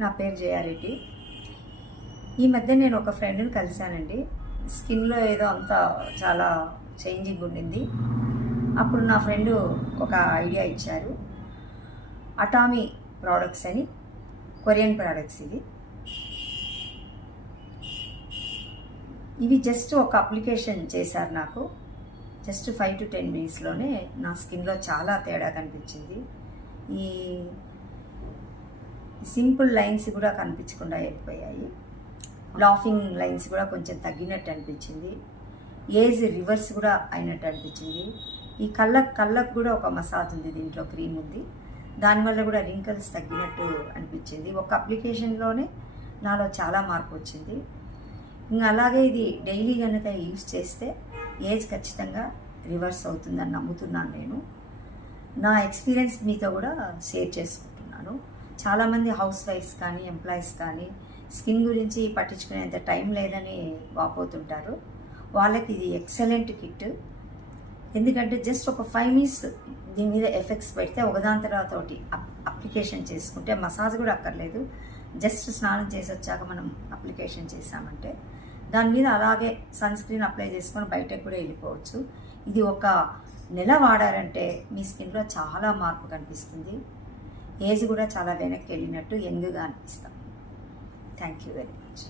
నా పేరు జయారెడ్డి. ఈ మధ్య నేను ఒక ఫ్రెండ్ని కలిశానండి. స్కిన్లో ఏదో అంతా చాలా చేంజింగ్ ఉండింది. అప్పుడు నా ఫ్రెండ్ ఒక ఐడియా ఇచ్చారు. అటామీ ప్రోడక్ట్స్ అని, కొరియన్ ప్రోడక్ట్స్ ఇవి జస్ట్ ఒక అప్లికేషన్ చేశారు నాకు. జస్ట్ 5 to 10 మినిట్స్లోనే నా స్కిన్లో చాలా తేడా కనిపించింది. ఈ సింపుల్ లైన్స్ కూడా కనిపించకుండా వెళ్ళిపోయాయి. లాఫింగ్ లైన్స్ కూడా కొంచెం తగ్గినట్టు అనిపించింది. ఏజ్ రివర్స్ కూడా అయినట్టు అనిపించింది. ఈ కళ్ళకు కూడా ఒక మసాజ్ ఉంది, దీంట్లో క్రీమ్ ఉంది. దానివల్ల కూడా రింకల్స్ తగ్గినట్టు అనిపించింది. ఒక అప్లికేషన్లోనే నాలో చాలా మార్పు వచ్చింది. ఇంకా అలాగే ఇది డైలీ కనుక యూజ్ చేస్తే ఏజ్ ఖచ్చితంగా రివర్స్ అవుతుందని నమ్ముతున్నాను నేను. నా ఎక్స్పీరియన్స్ మీతో కూడా షేర్ చేసుకుంటున్నాను. చాలామంది హౌస్ వైఫ్స్ కానీ ఎంప్లాయీస్ కానీ స్కిన్ గురించి పట్టించుకునేంత టైం లేదని వాపోతుంటారు. వాళ్ళకి ఇది ఎక్సలెంట్ కిట్. ఎందుకంటే జస్ట్ ఒక 5 మినిట్స్ దీని మీద ఎఫెక్ట్స్ పెడితే ఒకదాని తర్వాత ఒకటి అప్లికేషన్ చేసుకుంటే, మసాజ్ కూడా అక్కర్లేదు. జస్ట్ స్నానం చేసి వచ్చాక మనం అప్లికేషన్ చేసామంటే దాని మీద అలాగే సన్ స్క్రీన్ అప్లై చేసుకొని బయటకు కూడా వెళ్ళిపోవచ్చు. ఇది ఒక నెల వాడారంటే మీ స్కిన్లో చాలా మార్పు కనిపిస్తుంది. ఏజ్ కూడా చాలా వెనక్కి వెళ్ళినట్టు యంగ్గా అనిపిస్తాం. Thank you very much.